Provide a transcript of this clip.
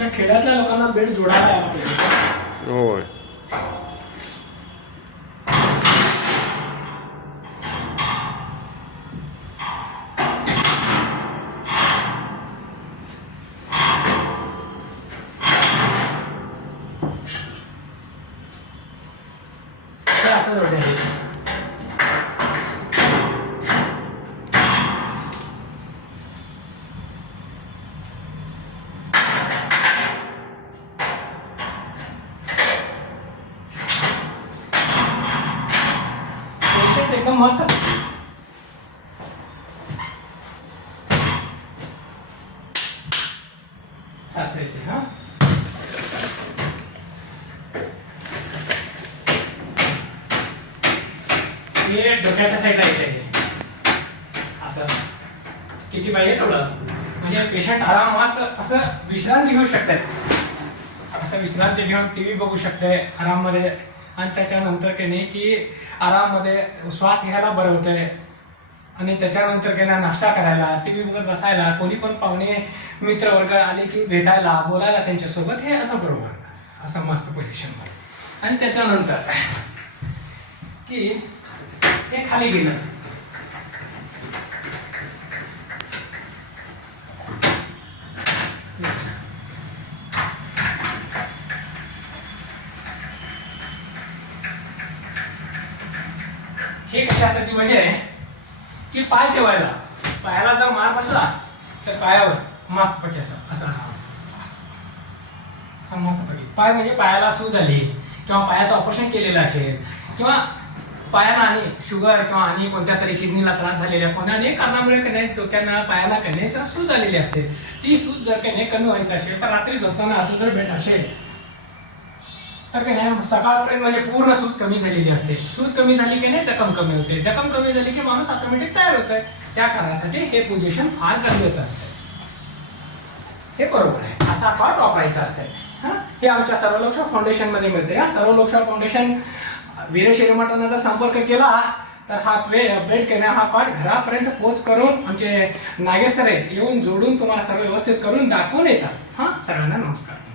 आमच्या खेड्यातल्या लोकांना बेड जोडायला यायला पाहिजे. होय. हे असं जोडे आहे. एकदम मस्त. असं येते. हा हे डोक्याच्या साईडला येते. असं किती पाहिजे तेवढं, म्हणजे पेशंट आराम मस्त असं विश्रांती घेऊ शकते. असं विश्रांती घेऊन टीव्ही बघू शकते आराममध्ये. आणि त्याच्यानंतर की नाही की आराममध्ये श्वास घ्यायला बरं होतंय. आणि त्याच्यानंतर की नाही नाश्ता करायला, टीव्ही बघत बसायला, कोणी पण पाहुणे मित्र वर्ग आले की भेटायला बोलायला त्यांच्यासोबत हे असं बरोबर असं मस्त पोझिशनवर. आणि त्याच्यानंतर की हे खाली गेलं हे कशासाठी म्हणजे की पाय ठेवायला, पायाला जर मार बसला तर पायावर मस्तपैकी असं असं असं मस्तपैकी पाय म्हणजे पायाला सूज झाली किंवा पायाचं ऑपरेशन केलेलं असेल किंवा पायाला आणि शुगर किंवा आणि कोणत्या तरी किडनीला त्रास झालेल्या कोणत्या अनेक कारणामुळे कने डोक्याला पायाला कने तर सूज झालेली असते. ती सूज जर कने कमी व्हायची असेल तर रात्री झोपताना असं जर बेड असेल तर काय नाही सकाळपर्यंत म्हणजे पूर्ण सूज कमी झालेली असते. सूज कमी झाली की नाही जखम कमी होते, जखम कमी झाली की माणूस ऑटोमॅटिक तयार होतोय. त्या कारणासाठी हे पोझिशन फार गरजेचं असतं. हे बरोबर आहे, असा कॉट वापरायचा असते. हे आमच्या सर्वलोकशा फाउंडेशन मध्ये मिळते. या सर्वलोकशा फाउंडेशन वीरशैरी मठांना जर संपर्क केला तर हा बेड केला हा कॉट घरापर्यंत पोच करून आमचे नागेसर आहेत येऊन जोडून तुम्हाला सर्व व्यवस्थित करून दाखवून येतात. सर्वांना नमस्कार.